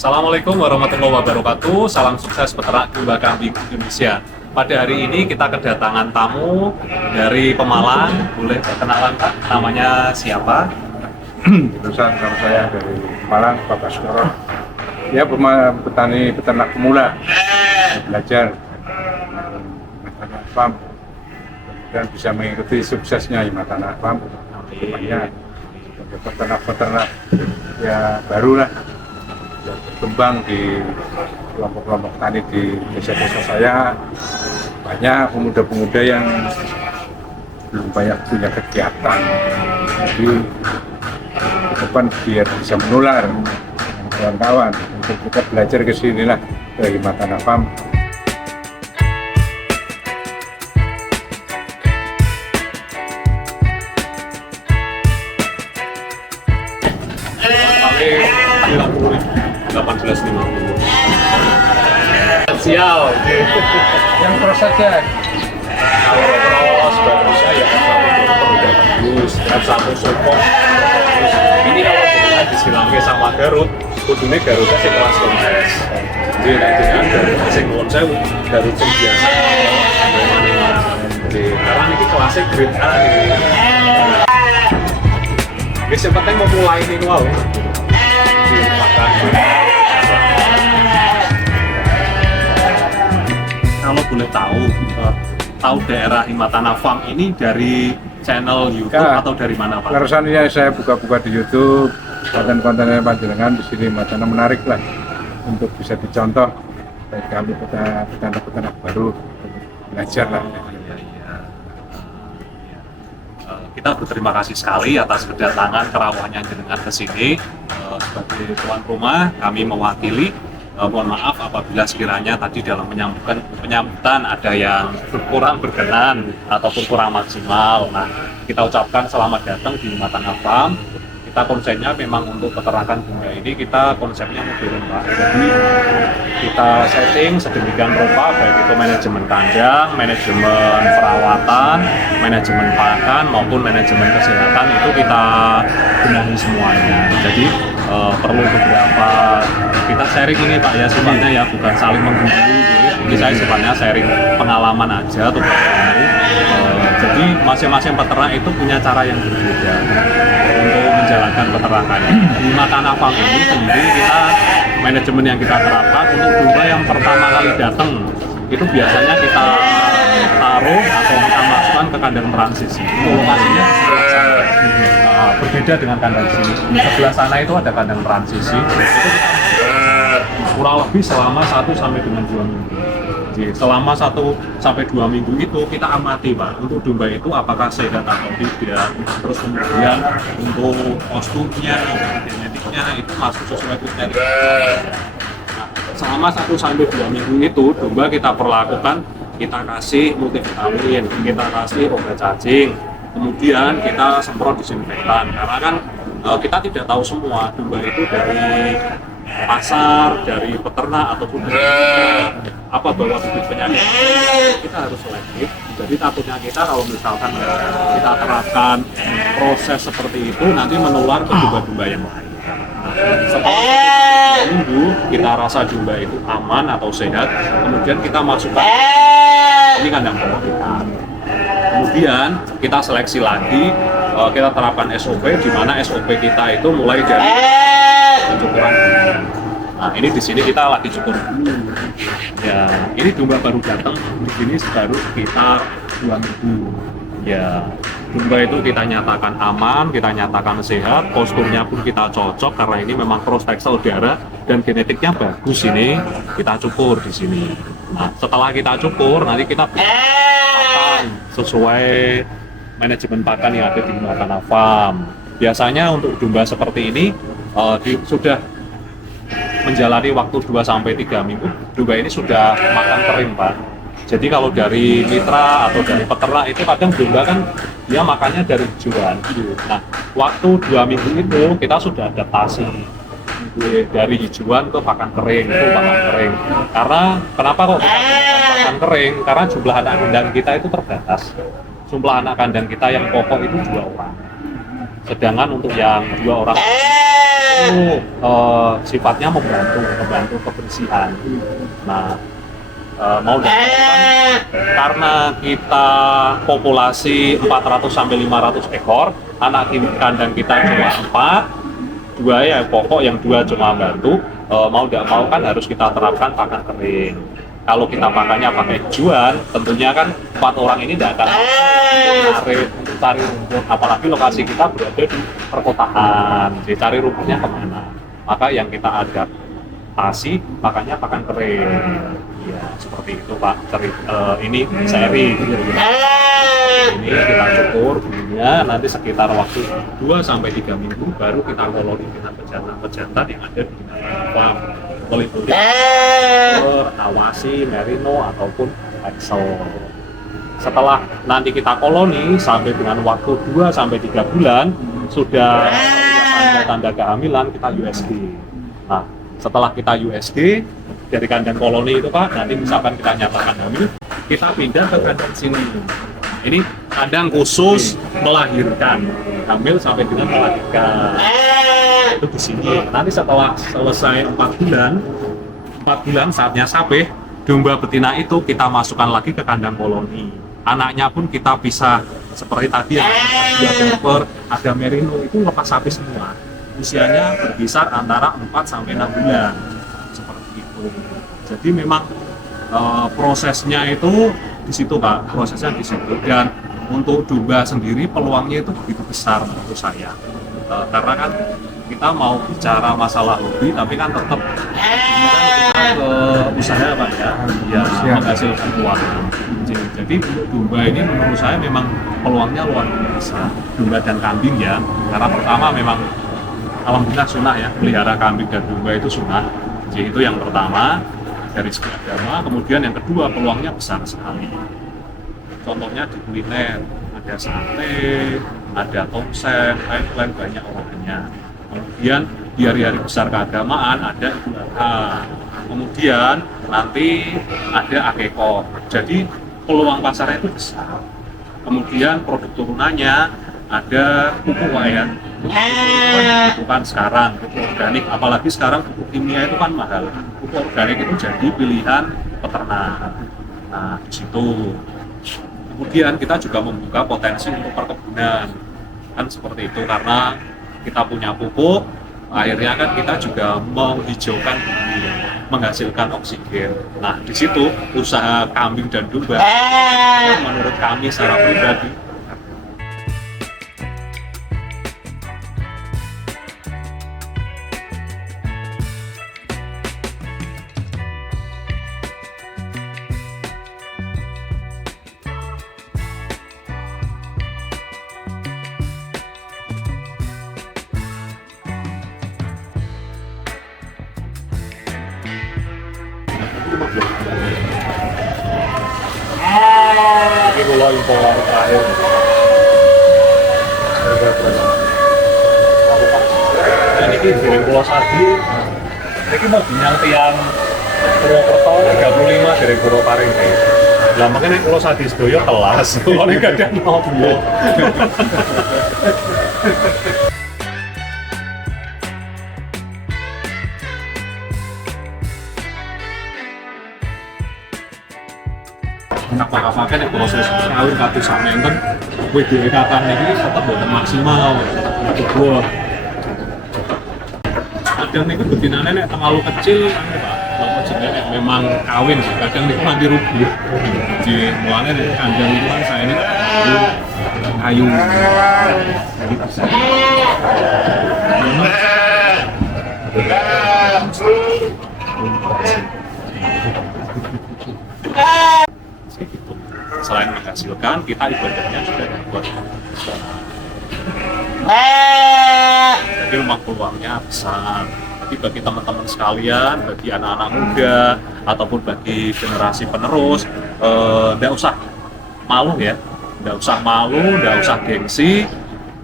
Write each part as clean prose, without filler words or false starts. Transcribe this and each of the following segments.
Assalamualaikum warahmatullahi wabarakatuh. Salam sukses peternak domba kambing Indonesia. Pada hari ini kita kedatangan tamu dari Pemalang. Boleh perkenalan Pak? Namanya siapa? Terusan nama saya dari Malang, Pak Baskoro. Ya, petani peternak pemula, belajar Himatanah Farm dan bisa mengikuti suksesnya Himatanah Farm. Kedepannya sebagai peternak-peternak ya baru lah yang berkembang di kelompok-kelompok tani di desa-desa saya. Banyak pemuda-pemuda yang belum banyak punya kegiatan, jadi ke depan biar bisa menular kawan-kawan untuk kita belajar ke sini lah, ke Himatanah Farm. Kali 1850. Sial. Yang terus saja. Kalau cross bagusnya ya satu bagus, dan satu support bagus. Ini kalau kita disilangke sama Garut, kudune Garutnya sih kelas konses. Jadi nanti kan Garutnya sih konses, Garut sing biasa. Jadi karena ini kelasnya grade A nih. Guys, yang penting mau mulai ini wow. Kalau boleh tahu daerah Himatanah Farm ini dari channel YouTube Ya, atau dari mana Pak? Terusannya saya buka-buka di YouTube, konten-kontennya panjenengan di sini Himatanah menarik lah untuk bisa dicontoh bagi kami peternak-peternak baru belajar lah. Kita berterima kasih sekali atas kedatangan kerawahnya jenengan ke sini. Sebagai tuan rumah, kami mewakili. Mohon maaf apabila sekiranya tadi dalam penyambutan ada yang kurang berkenan ataupun kurang maksimal. Nah, kita ucapkan selamat datang di Himatanah Farm. Kita konsepnya memang untuk peternakan domba ini kita konsepnya modern Pak. Jadi kita setting sedemikian rupa baik itu manajemen kandang, manajemen perawatan, manajemen pakan maupun manajemen kesehatan itu kita benahi semuanya. Jadi perlu beberapa kita sharing ini Pak ya, sifatnya ya bukan saling menggurui. Ini saya sifatnya sharing pengalaman aja tuh jadi masing-masing peternak itu punya cara yang berbeda untuk menjalankan peternakannya. Di Himatanah Farm ini sendiri kita manajemen yang kita terapkan untuk domba yang pertama kali datang itu biasanya kita taruh atau kita masukkan ke kandang transisi. Itu lokasinya di sebelah sana. Berbeda dengan kandang di sini. Di sebelah sana itu ada kandang transisi. Itu kita kurang lebih selama 1 sampai dengan 2 minggu. Jadi, selama 1 sampai 2 minggu itu kita amati Pak untuk domba itu apakah sehat atau tidak. Terus kemudian untuk posturnya, genetiknya itu masuk sesuai kriteria. Selama 1 sampai 2 minggu itu domba kita perlakukan, kita kasih multivitamin, kita kasih obat cacing, kemudian kita semprot disinfektan. Karena kan kita tidak tahu semua domba itu dari pasar, dari peternak ataupun dari apa bawa bibit penyakit. Kita harus selektif. Jadi takutnya kita kalau misalkan kita terapkan proses seperti itu nanti menular ke domba-domba yang lain. Setelah 2 minggu kita rasa domba itu aman atau sehat, kemudian kita masukkan ini kandang pokok kita. Kemudian kita seleksi lagi, kita terapkan SOP di mana SOP kita itu mulai dari pencukuran. Nah, ini di sini kita lagi cukur dulu. Ya, ini domba baru datang, di sini baru sekitar 2 minggu. Ya, domba itu kita nyatakan aman, kita nyatakan sehat, posturnya pun kita cocok karena ini memang cross texel darah dan genetiknya bagus ini. Kita cukur di sini. Nah, setelah kita cukur, nanti kita pakan sesuai manajemen pakan yang ada di Himatanah Farm. Biasanya untuk domba seperti ini sudah menjalani waktu 2 sampai 3 minggu, domba ini sudah makan kering Pak. Jadi kalau dari mitra atau dari peternak itu kadang domba kan dia makannya dari hijauan. Nah, waktu 2 minggu itu kita sudah adaptasi dari hijauan ke pakan kering, itu pakan kering. Karena kenapa kok kita pakan kering? Karena jumlah anak kandang kita itu terbatas. Jumlah anak kandang kita yang pokok itu 2 orang. Sedangkan untuk yang 2 orang itu sifatnya membantu kebersihan. Nah, mau tidak mau kan, karena kita populasi 400 sampai 500 ekor, anak kandang kita cuma 4, 2 ya pokok, yang 2 cuma bantu. Mau tidak mau kan harus kita terapkan pakan kering. Kalau kita pakannya pakai hijauan, tentunya kan 4 orang ini tidak akan untuk cari rumput, apalagi lokasi kita berada di perkotaan, jadi cari rumputnya kemana. Maka yang kita adaptasi pakannya pakan kering. Ya seperti itu Pak. Ini seri. Ini kita cukur dulunya, nanti sekitar waktu 2-3 minggu baru kita koloni dengan pejantan yang ada di farm. Boleh Awasi, Merino ataupun Excel. Setelah nanti kita koloni sampai dengan waktu 2-3 bulan sudah tanda-tanda kehamilan, kita USG. Nah, setelah kita USG dari kandang koloni itu Pak, nanti misalkan kita nyatakan hamil, kita pindah ke kandang sini. Ini kandang khusus melahirkan, hamil sampai dengan melahirkan. Itu di sini. Nanti setelah selesai 4 bulan saatnya sabeh, domba betina itu kita masukkan lagi ke kandang koloni. Anaknya pun kita bisa seperti tadi yang ada Dover, ada Merino, itu lepas sapi semua. Usianya berkisar antara 4-6 bulan. Seperti itu. Jadi memang prosesnya itu di situ Pak, prosesnya di situ. Dan untuk domba sendiri peluangnya itu begitu besar menurut saya. Karena kan kita mau bicara masalah hobi, tapi kan tetap kita ke usaha Pak ya, menghasilkan uang. Jadi domba ini menurut saya memang peluangnya luar biasa. Domba dan kambing ya, karena pertama memang alhamdulillah sunnah ya, pelihara kambing dan domba itu sunnah. Jadi itu yang pertama dari segi agama. Kemudian yang kedua peluangnya besar sekali. Contohnya di kuliner, ada sate, ada tongseng, lain-lain banyak olahannya. Kemudian di hari-hari besar keagamaan ada Idul Adha. Kemudian nanti ada akeko. Jadi peluang pasarnya itu besar. Kemudian produk turunannya ada pupuk Pak ya. Pupuk kan sekarang pupuk organik, apalagi sekarang pupuk kimia itu kan mahal. Pupuk organik itu jadi pilihan peternak. Nah di situ. Kemudian kita juga membuka potensi untuk perkebunan, kan seperti itu, karena kita punya pupuk, akhirnya kan kita juga menghijaukan bumi, menghasilkan oksigen. Nah di situ usaha kambing dan domba menurut kami secara pribadi ini kalau impor terakhir ini dari Pulau Sadi ini mau binyang tiang Purwokerto 35 dari Purwoparing lah makanya Pulau Sadi sedoyo kelas kalau ini gak ada ngobrol. Apa-apa kan proses kawin katu samenten WD ikatan ini tetap bukan maksimal itu buat kadang itu betinanya nek terlalu kecil Pak jenenge memang kawin kadang itu nanti rugi jadi mulanya dari kandang itu kan saya ini kayu jadi bisa gitu. Selain menghasilkan, kita ibadahnya juga buat. Jadi memang peluangnya besar. Jadi bagi teman-teman sekalian, bagi anak-anak muda ataupun bagi generasi penerus, nggak usah malu ya, nggak usah malu, nggak usah gengsi.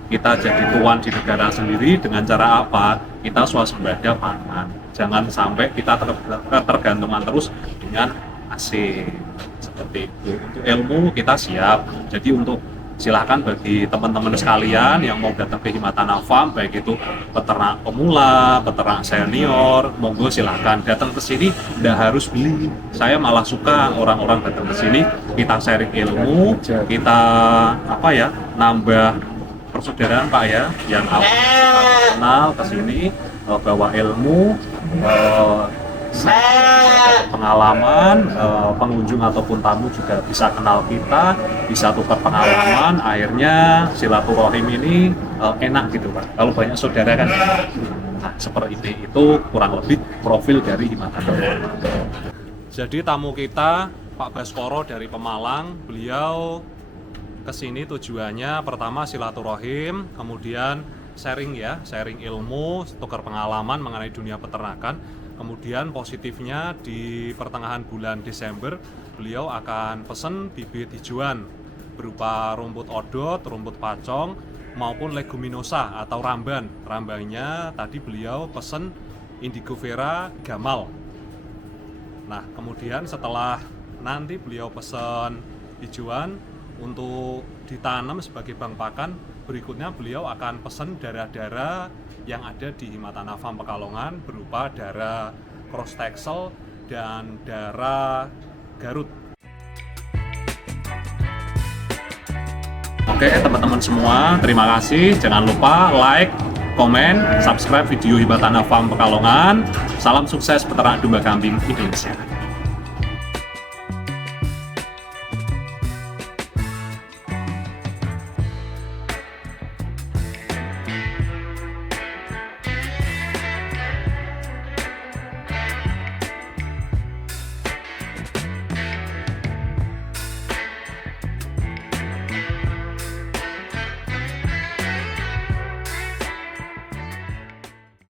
Kita jadi tuan di negara sendiri dengan cara apa? Kita swasembada pangan. Jangan sampai kita tergantungan terus dengan asing. Seperti itu. Untuk ilmu kita siap. Jadi untuk silahkan bagi teman-teman sekalian yang mau datang ke Himatana Farm, baik itu peternak pemula, peternak senior, monggo silahkan datang ke sini, tidak harus beli. Saya malah suka orang-orang datang ke sini, kita sharing ilmu, kita nambah persaudaraan Pak ya, yang kenal ke sini, bawa ilmu, pengalaman, pengunjung ataupun tamu juga bisa kenal kita, bisa tukar pengalaman, akhirnya silaturahim ini enak gitu Pak. Kalau banyak saudara kan, nah seperti itu kurang lebih profil dari Himatana. Jadi tamu kita Pak Baskoro dari Pemalang, beliau kesini tujuannya pertama silaturahim, kemudian sharing ilmu, tukar pengalaman mengenai dunia peternakan. Kemudian positifnya di pertengahan bulan Desember beliau akan pesen bibit hijauan berupa rumput odot, rumput pacong maupun leguminosa atau ramban. Rambannya tadi beliau pesen indigo vera gamal. Nah kemudian setelah nanti beliau pesen hijauan untuk ditanam sebagai bank pakan, berikutnya beliau akan pesen darah-darah yang ada di Himatana Farm Pekalongan berupa darah Cross Texel dan darah Garut. Oke teman-teman semua, terima kasih. Jangan lupa like, komen, subscribe video Himatana Farm Pekalongan. Salam sukses peternak domba kambing Indonesia.